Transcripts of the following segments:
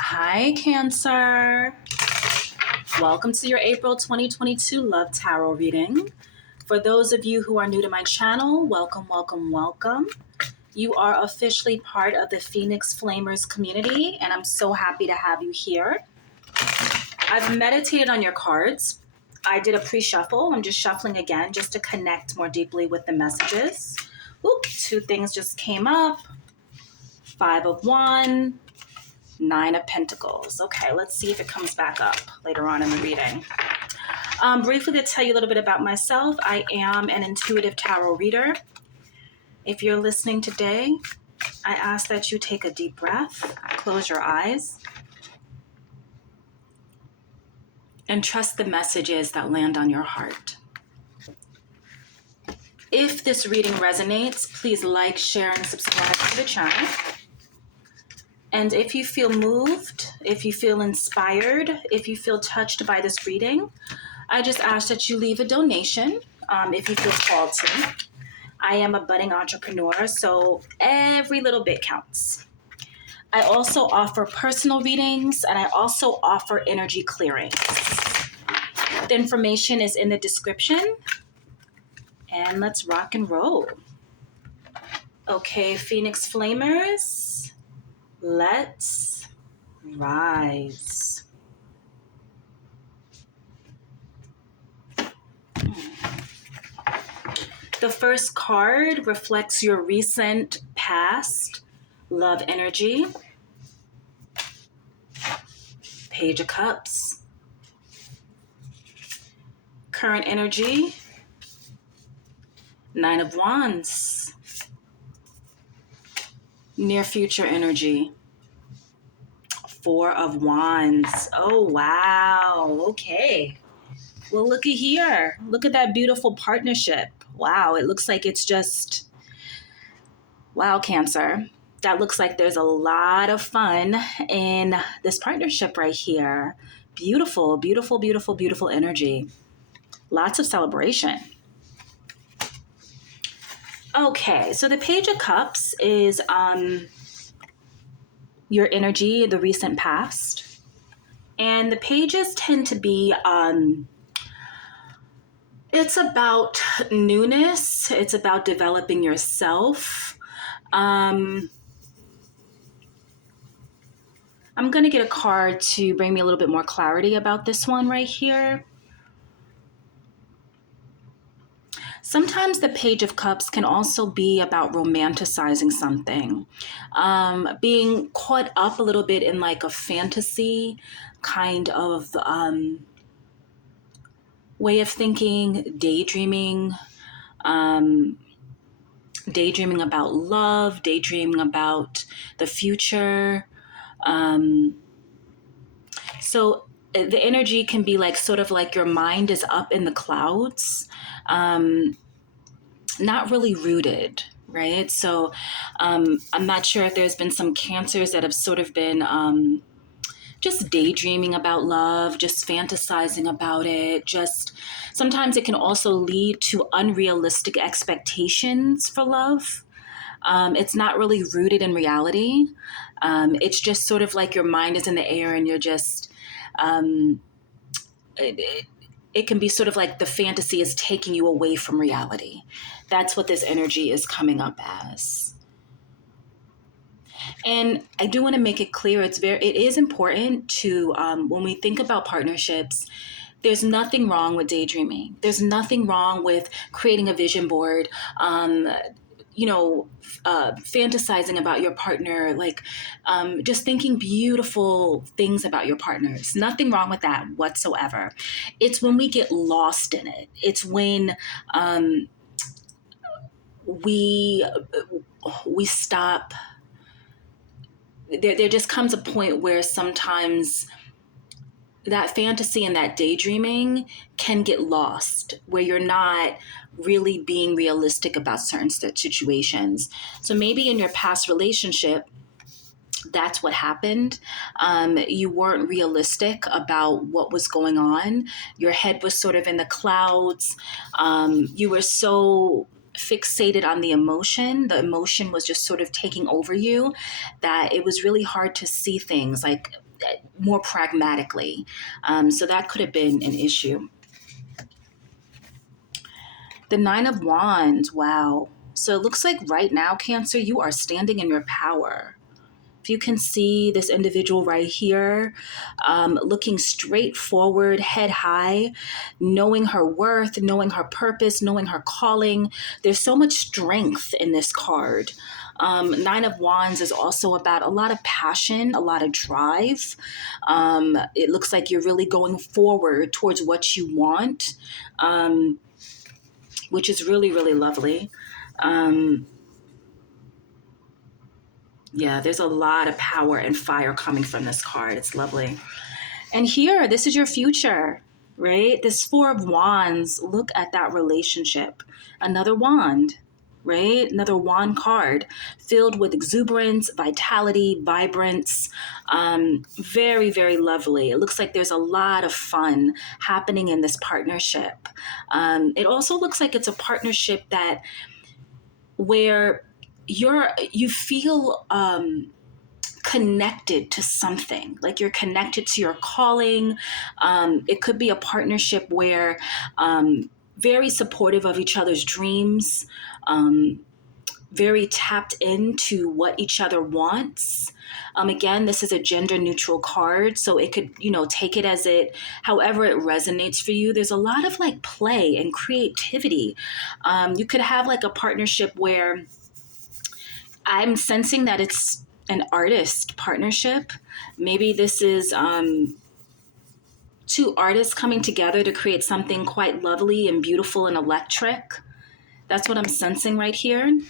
Hi, Cancer. Welcome to your April 2022 Love Tarot reading. For those of you who are new to my channel, welcome, welcome, welcome. You are officially part of the Phoenix Flamers community, and I'm so happy to have you here. I've meditated on your cards. I did a pre-shuffle. I'm just shuffling again just to connect more deeply with the messages. Oop, two things just came up. 5 of Wands. 9 of Pentacles. Okay, let's see if it comes back up later on in the reading. Briefly to tell you a little bit about myself, I am an intuitive tarot reader. If you're listening today, I ask that you take a deep breath, close your eyes, and trust the messages that land on your heart. If this reading resonates, please like, share, and subscribe to the channel. And if you feel moved, if you feel inspired, if you feel touched by this reading, I just ask that you leave a donation if you feel called to. I am a budding entrepreneur, so every little bit counts. I also offer personal readings, and I also offer energy clearings. The information is in the description, and let's rock and roll. Okay, Phoenix Flamers, let's rise. The first card reflects your recent past love energy. Page of Cups. Current energy. 9 of Wands. Near future energy. 4 of Wands. Oh, wow. Okay. Well, looky here. Look at that beautiful partnership. Wow, it looks like it's just, wow, Cancer. That looks like there's a lot of fun in this partnership right here. Beautiful, beautiful, beautiful, beautiful energy. Lots of celebration. Okay, so the Page of Cups is your energy, the recent past. And the pages tend to be it's about newness. It's about developing yourself. I'm going to get a card to bring me a little bit more clarity about this one right here. Sometimes the Page of Cups can also be about romanticizing something, being caught up a little bit in like a fantasy kind of way of thinking, daydreaming, daydreaming about love, daydreaming about the future. So the energy can be like sort of like your mind is up in the clouds, not really rooted, right? So I'm not sure if there's been some cancers that have sort of been just daydreaming about love, just fantasizing about it. Just sometimes it can also lead to unrealistic expectations for love. It's not really rooted in reality. It's just sort of like your mind is in the air and you're just, it can be sort of like the fantasy is taking you away from reality. That's what this energy is coming up as. And I do want to make it clear, it is important to, when we think about partnerships, there's nothing wrong with daydreaming. There's nothing wrong with creating a vision board, fantasizing about your partner, like just thinking beautiful things about your partners. Nothing wrong with that whatsoever. It's when we get lost in it. It's when we stop. There just comes a point where sometimes that fantasy and that daydreaming can get lost, where you're not really being realistic about certain situations. So maybe in your past relationship, that's what happened. You weren't realistic about what was going on. Your head was sort of in the clouds. You were so fixated on the emotion. The emotion was just sort of taking over you that it was really hard to see things. Like more pragmatically. So that could have been an issue. The Nine of Wands, wow. So it looks like right now, Cancer, you are standing in your power. If you can see this individual right here, looking straight forward, head high, knowing her worth, knowing her purpose, knowing her calling. There's so much strength in this card. Nine of Wands is also about a lot of passion, a lot of drive. It looks like you're really going forward towards what you want, which is really, really lovely. Yeah, there's a lot of power and fire coming from this card. It's lovely. And here, this is your future, right? This Four of Wands, look at that relationship. Another wand, right? Another wand card filled with exuberance, vitality, vibrance. Very, very lovely. It looks like there's a lot of fun happening in this partnership. It also looks like it's a partnership that where you feel connected to something, like you're connected to your calling. It could be a partnership where very supportive of each other's dreams, very tapped into what each other wants. Again, this is a gender neutral card, so it could, take it as it, however it resonates for you. There's a lot of like play and creativity. You could have like a partnership where I'm sensing that it's an artist partnership. Maybe this is two artists coming together to create something quite lovely and beautiful and electric. That's what I'm sensing right here.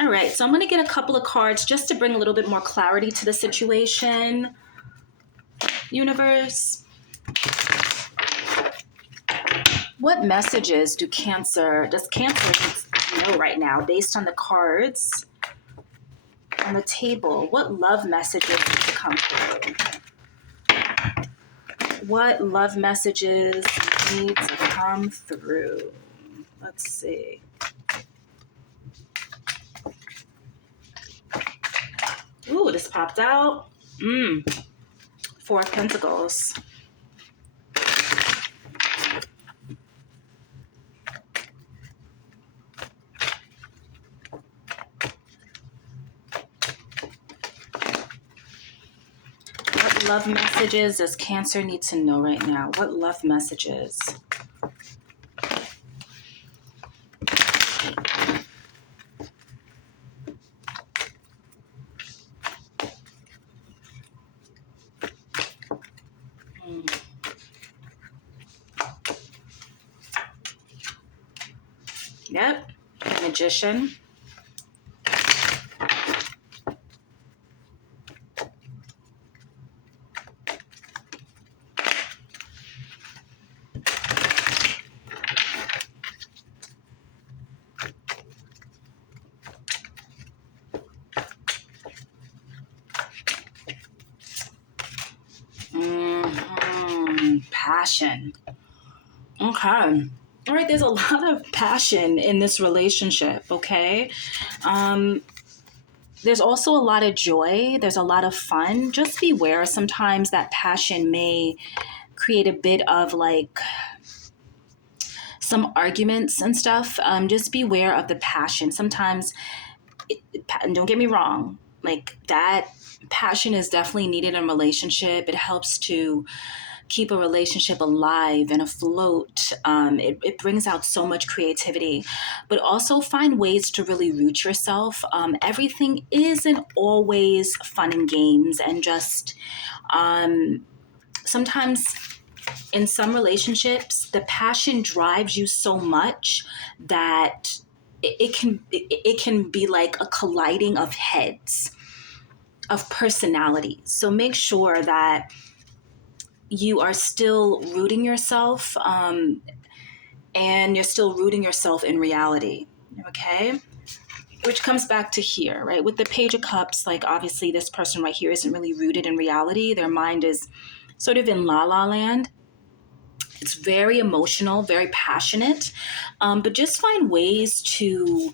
All right, so I'm going to get a couple of cards just to bring a little bit more clarity to the situation. Universe, what messages does Cancer know right now based on the cards on the table? What love messages need to come through? What love messages need to come through? Let's see. Ooh, this popped out. Four of Pentacles. What love messages does Cancer need to know right now? What love messages? Yep, Magician. Passion. Okay. All right, there's a lot of passion in this relationship, okay? There's also a lot of joy. There's a lot of fun. Just beware sometimes that passion may create a bit of like some arguments and stuff. Just beware of the passion. Sometimes, and don't get me wrong, like that passion is definitely needed in a relationship. It helps to keep a relationship alive and afloat. It brings out so much creativity, but also find ways to really root yourself. Everything isn't always fun and games, and just sometimes in some relationships, the passion drives you so much that it can be like a colliding of heads, of personalities. So make sure that you are still rooting yourself, and you're still rooting yourself in reality, okay? Which comes back to here, right? With the Page of Cups, like obviously this person right here isn't really rooted in reality. Their mind is sort of in la-la land. It's very emotional, very passionate, but just find ways to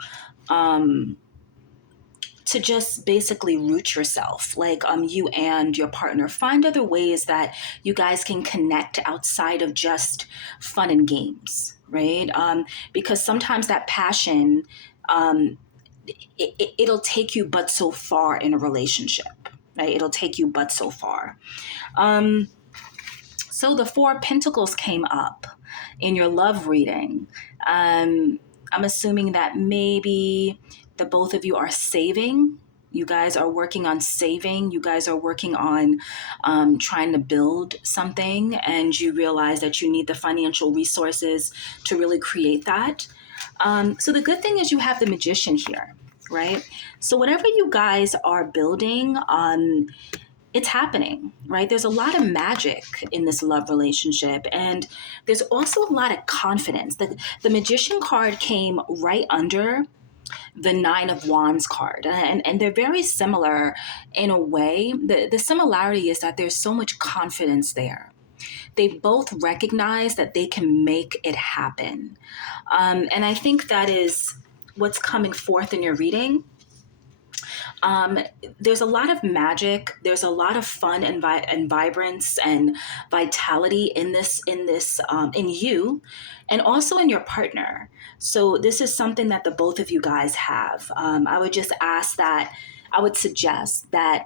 to just basically root yourself, like you and your partner. Find other ways that you guys can connect outside of just fun and games, right? Because sometimes that passion, um, it'll take you but so far in a relationship, right? It'll take you but so far. Um, so the Four of Pentacles came up in your love reading. I'm assuming that maybe the both of you are saving. You guys are working on saving. You guys are working on trying to build something, and you realize that you need the financial resources to really create that. So the good thing is you have the Magician here, right? So whatever you guys are building, it's happening, right? There's a lot of magic in this love relationship, and there's also a lot of confidence. The Magician card came right under the Nine of Wands card, and they're very similar in a way. The similarity is that there's so much confidence there. They both recognize that they can make it happen. And I think that is what's coming forth in your reading. Um, there's a lot of magic. There's a lot of fun and vibrance and vitality in you, and also in your partner. So this is something that the both of you guys have. I would just ask that. I would suggest that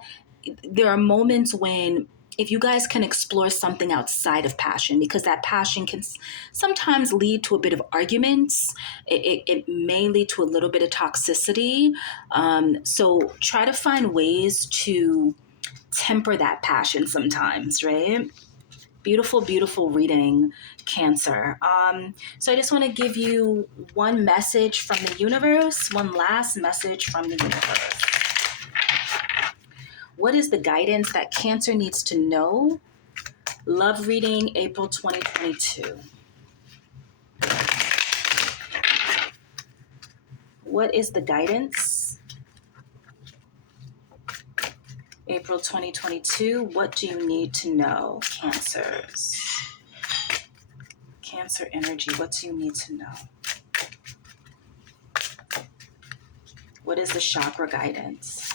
there are moments when, if you guys can explore something outside of passion, because that passion can sometimes lead to a bit of arguments. It may lead to a little bit of toxicity. So try to find ways to temper that passion sometimes, right? Beautiful, beautiful reading, Cancer. So I just want to give you one message from the universe, one last message from the universe. What is the guidance that Cancer needs to know? Love reading, April 2022. What is the guidance? April 2022. What do you need to know, Cancers? Cancer energy, what do you need to know? What is the chakra guidance?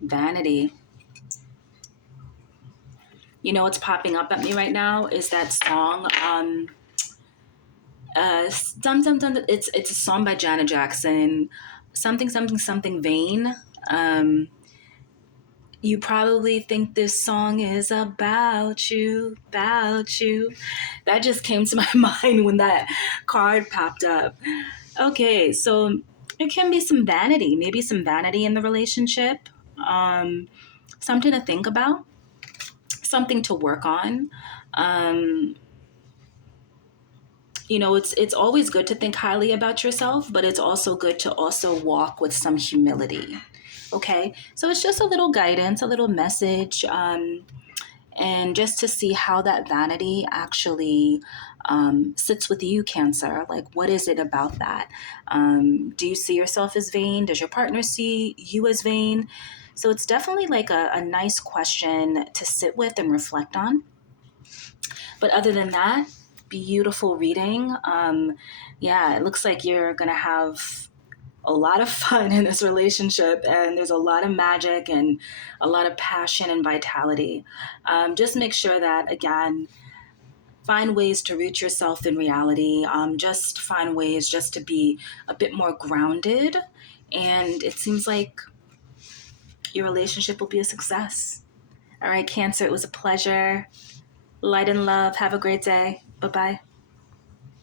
Vanity. You know what's popping up at me right now is that song, Dum Dum Dum. It's a song by Janet Jackson. Something something something vain. You probably think this song is about you, about you. That just came to my mind when that card popped up. Okay, so it can be some vanity, maybe some vanity in the relationship. Something to think about, something to work on. You know, it's always good to think highly about yourself, but it's also good to also walk with some humility. Okay, so it's just a little guidance, a little message, and just to see how that vanity actually sits with you, Cancer. Like, what is it about that? Do you see yourself as vain? Does your partner see you as vain? So it's definitely like a nice question to sit with and reflect on. But other than that, beautiful reading. Yeah, it looks like you're going to have a lot of fun in this relationship, and there's a lot of magic and a lot of passion and vitality. Just make sure that, again, find ways to root yourself in reality. Just find ways just to be a bit more grounded, and it seems like your relationship will be a success. All right, Cancer, it was a pleasure. Light and love. Have a great day. Bye-bye.